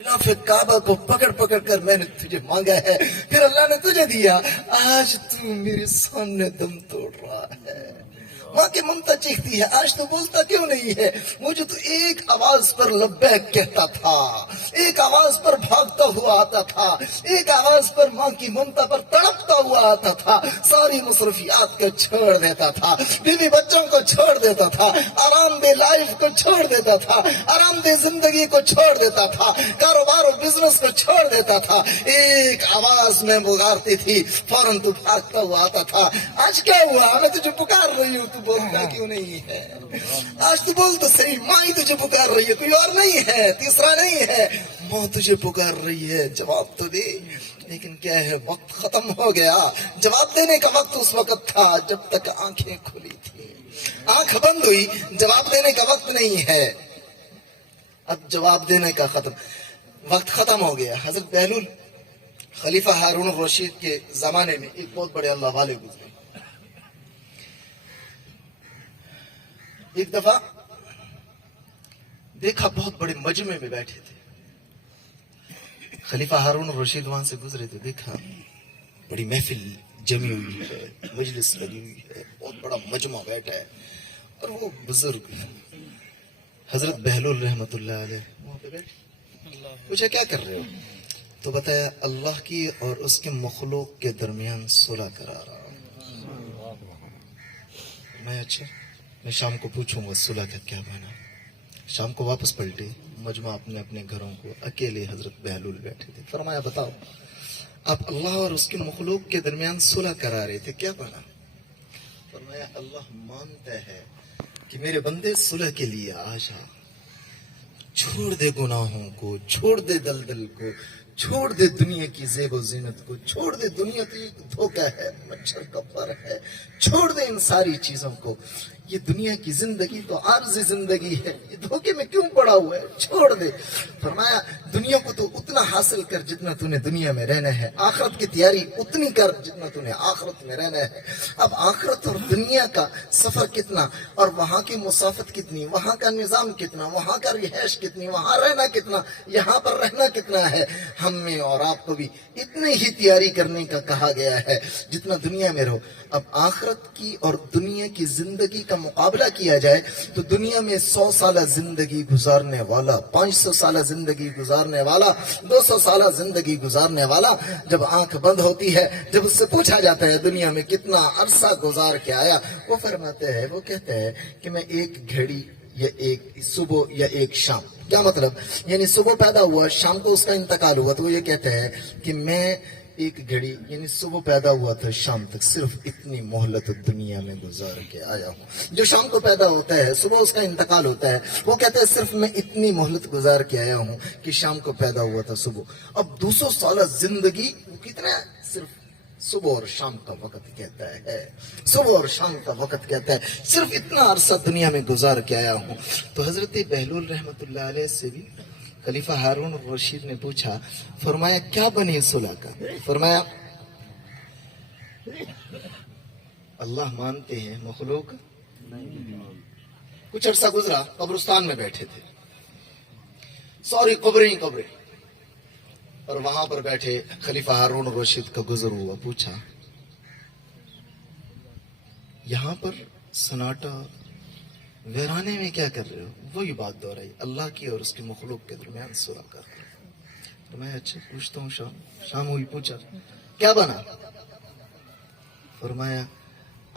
फिर काबा को पकड़ पकड़ कर मैंने तुझे मांगा है, फिर अल्लाह ने तुझे दिया। आज तू मेरे सामने दम तोड़ रहा है। माँ की ममता चीखती है, आज तो बोलता क्यों नहीं है? मुझे तो एक आवाज पर लब्बैक कहता था, एक आवाज पर भागता हुआ आता था, एक आवाज पर माँ की ममता पर तड़पता हुआ आता था। सारी मसरूफियात को छोड़ देता था, बीवी बच्चों को छोड़ देता था, आरामदेह लाइफ को छोड़ देता था, आरामदेह जिंदगी को छोड़ देता था, कारोबार और बिजनेस को छोड़ देता था। एक आवाज में पुकारती थी, फौरन तू भागता हुआ आता था। आज क्या हुआ? मैं तुझे पुकार रही हूँ, तू बोलता क्यों नहीं है? आज तू बोल तो सही, माँ ही तुझे पुकार रही है, कोई और नहीं है, तीसरा नहीं है। माँ तुझे पुकार रही है, जवाब तो दे। लेकिन क्या है, वक्त खत्म हो गया। जवाब देने का वक्त उस वक्त था जब तक आंखें खुली थी। आंख बंद हुई, जवाब देने का वक्त नहीं है। अब जवाब देने का वक्त खत्म हो गया। हजरत बहलूल खलीफा हारून रशीद के जमाने में एक बहुत बड़े अल्लाह वाले गुजरे। एक दफा देखा, बहुत बड़े मजमे में बैठे थे। खलीफा हारून रशीद वहां से गुजरे तो देखा बड़ी महफिल जमी हुई है, मजलिस लगी हुई है, बहुत बड़ा मजमा बैठा है। और वो बुजुर्ग हजरत बहलूल रहमतुल्लाह अलैह वहां पे बैठे। पूछा क्या कर रहे हो? तो बताया अल्लाह की और उसके मखलूक के दरमियान सुलह करा रहा हूं। मैं अच्छा, मैं शाम को पूछूंगा सुलह का क्या बना। शाम को वापस पलटे, मजमा अपने अपने घरों को, अकेले हजरत बहलूल बैठे थे। फरमाया बताओ, आप अल्लाह और उसके मखलूक के दरमियान सुलह करा रहे थे, क्या बना? फरमाया अल्लाह मानता है कि मेरे बंदे सुलह के लिए आशा, छोड़ दे गुनाहों को, छोड़ दे दलदल को, छोड़ दे दुनिया की जेब जीनत को, छोड़ दे दुनिया की धोखा है, मच्छर का पर है, छोड़ दे इन सारी चीजों को। ये दुनिया की जिंदगी तो आर्जी जिंदगी है, ये धोखे में क्यों पड़ा हुआ है? छोड़ दे। फरमाया दुनिया को तो उतना हासिल कर जितना तूने दुनिया में रहना है, आखिरत की तैयारी उतनी कर जितना तूने आखिरत में रहना है। अब आखिरत और दुनिया का सफर कितना, और वहां की मुसाफत कितनी, वहां का निजाम कितना, वहां का रिहाइश कितनी, वहां रहना कितना, यहाँ पर रहना कितना है। हमें और आपको भी इतनी ही तैयारी करने का कहा गया है जितना दुनिया में रहो। अब आखिरत की और दुनिया की जिंदगी का मुकाबला किया जाए तो दुनिया में 100 साल जिंदगी गुजारने वाला, 500 साल जिंदगी गुजारने वाला, 200 साल जिंदगी गुजारने वाला जब आंख बंद होती है, जब उससे पूछा जाता है दुनिया में कितना अरसा गुजार के आया, वो फरमाते हैं, वो कहते हैं कि मैं एक घड़ी या एक सुबह या एक शाम। क्या मतलब? यानी सुबह पैदा हुआ, शाम को उसका इंतकाल हुआ, तो वो ये कहते हैं कि मैं एक घड़ी यानी सुबह पैदा हुआ था, शाम तक सिर्फ इतनी मोहलत दुनिया में गुजार के आया हूँ। जो शाम को पैदा होता है, सुबह उसका इंतकाल होता है, वो कहता है सिर्फ मैं इतनी मोहलत गुजार के आया हूँ कि शाम को पैदा हुआ था सुबह। अब 200 साल जिंदगी कितना है? सिर्फ सुबह और शाम का वक्त कहता है, सुबह और शाम का वक्त कहता है, सिर्फ इतना अरसा दुनिया में गुजार के आया हूँ। तो हजरत बहलूल रहमतुल्लाह अलैह से भी खलीफा हारून रशीद ने पूछा, फरमाया क्या बनी सुलह का? फरमाया अल्लाह मानते हैं, मखलूक कुछ अरसा गुजरा, कब्रिस्तान में बैठे थे, सारी कब्रें ही कब्रें, और वहां पर बैठे खलीफा हारून रशीद का गुजर हुआ। पूछा यहां पर सन्नाटा वीराने में क्या कर रहे हो? वही बात दोहराई, अल्लाह की और उसके मखलूक के दरमियान सुलह कर रहे हो। तो मैं अच्छा पूछता हूँ, शाम हुई, पूछा क्या बना? फरमाया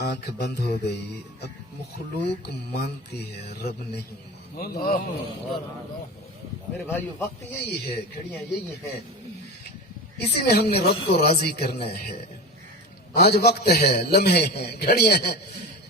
आंख बंद हो गई, अब मखलूक मानती है, रब नहीं मानता। मेरे भाइयों, वक्त यही है, घड़ियां यही हैं, इसी में हमने रब को राजी करना है। आज वक्त है, लम्हे हैं, घड़ियां हैं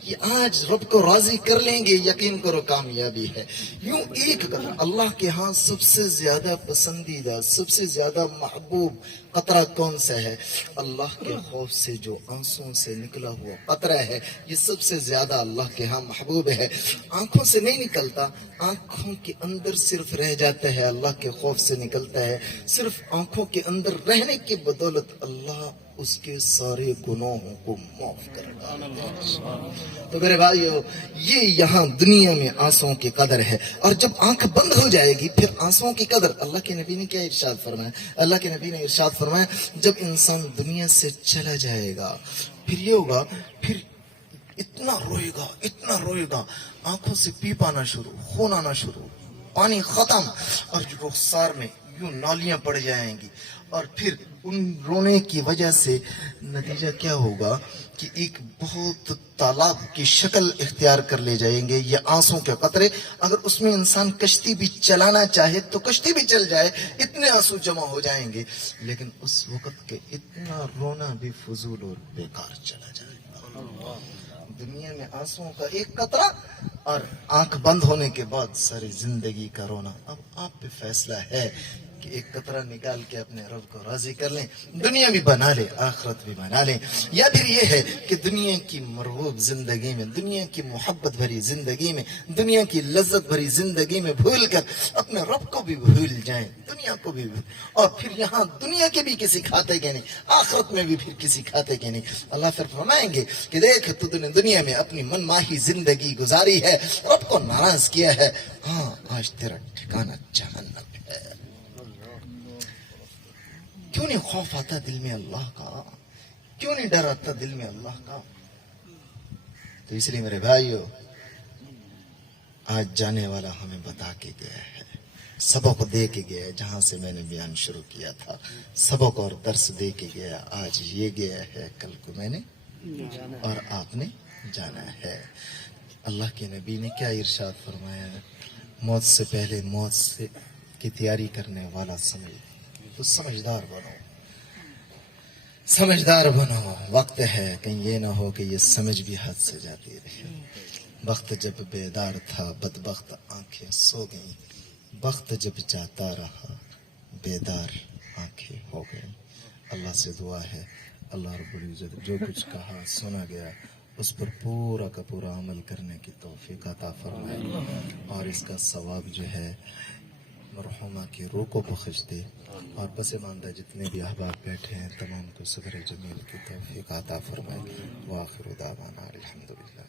कि आज रब को राजी कर लेंगे, यकीन करो कामयाबी है। यूं एक कदर अल्लाह के यहाँ सबसे ज्यादा पसंदीदा, सबसे ज्यादा महबूब कतरा कौन सा है? अल्लाह के खौफ से जो आंसुओं से निकला हुआ कतरा है, ये सबसे ज्यादा अल्लाह के यहाँ महबूब है। आंखों से नहीं निकलता, आंखों के अंदर सिर्फ रह जाता है, अल्लाह के खौफ से निकलता है। सिर्फ आंखों के अंदर रहने की बदौलत अल्लाह اس کے سارے گناہوں کو معاف کر ڈالتے ہیں۔ تو میرے بھائیو، یہ یہاں دنیا میں آنسوؤں کی قدر ہے، اور جب آنکھ بند ہو جائے گی پھر آنسوؤں کی قدر۔ اللہ کے نبی نے کیا ارشاد فرمایا؟ اللہ کے نبی نے ارشاد فرمایا جب انسان دنیا سے چلا جائے گا پھر یہ ہوگا، پھر اتنا روئے گا، آنکھوں سے پیپ آنا شروع، خون آنا شروع، پانی ختم، اور جو رخسار میں یوں نالیاں پڑ جائیں گی، اور پھر ان رونے کی وجہ سے نتیجہ کیا ہوگا کہ ایک بہت تالاب کی شکل اختیار کر لے جائیں گے یہ آنسوں کے قطرے۔ اگر اس میں انسان کشتی بھی چلانا چاہے تو کشتی بھی چل جائے، اتنے آنسو جمع ہو جائیں گے، لیکن اس وقت کے اتنا رونا بھی فضول اور بیکار چلا جائے گا۔ دنیا میں آنسوؤں کا ایک قطرہ اور آنکھ بند ہونے کے بعد ساری زندگی کا رونا۔ اب آپ پہ فیصلہ ہے کہ ایک قطرہ نکال کے اپنے رب کو راضی کر لیں، دنیا بھی بنا لیں، آخرت بھی بنا لیں، یا پھر یہ ہے کہ دنیا کی مرغوب زندگی میں، دنیا کی محبت بھری زندگی میں، دنیا کی لذت بھری زندگی میں بھول کر اپنے رب کو بھی بھول جائیں، دنیا کو بھی بھول، اور پھر یہاں دنیا کے بھی کسی کھاتے کے نہیں، آخرت میں بھی پھر کسی کھاتے کے نہیں۔ اللہ پھر فرمائیں گے کہ دیکھ تو دنیا میں اپنی من ماہی زندگی گزاری ہے، رب کو ناراض کیا ہے، ہاں آج تیرا ٹھکانہ جہنم ہے۔ کیوں نہیں خوف آتا دل میں اللہ کا؟ کیوں نہیں ڈر آتا دل میں اللہ کا؟ تو اس لیے میرے بھائیو، آج جانے والا ہمیں بتا کے گیا ہے، سبق دے کے گیا ہے، جہاں سے میں نے بیان شروع کیا تھا سبق اور درس دے کے گیا، آج یہ گیا ہے، کل کو میں نے اور آپ نے جانا ہے۔ اللہ کے نبی نے کیا ارشاد فرمایا ہے؟ موت سے پہلے موت سے کی تیاری کرنے والا تو سمجھدار بنو، وقت ہے کہیں یہ نہ ہو کہ یہ سمجھ بھی حد سے جاتی رہے۔ وقت جب بیدار تھا بدبخت آنکھیں سو گئیں، وقت جب جاتا رہا بیدار آنکھیں ہو گئیں۔ اللہ سے دعا ہے اللہ رب العزت جو کچھ کہا سنا گیا اس پر پورا کا پورا عمل کرنے کی توفیق عطا فرمائے، اور اس کا ثواب جو ہے مرحومہ کی روح کو بخش دے، اور پسماندہ جتنے بھی احباب بیٹھے ہیں تمام کو صبر جمیل کی توفیق عطا فرمائے۔ وآخر دعوانا الحمدللہ۔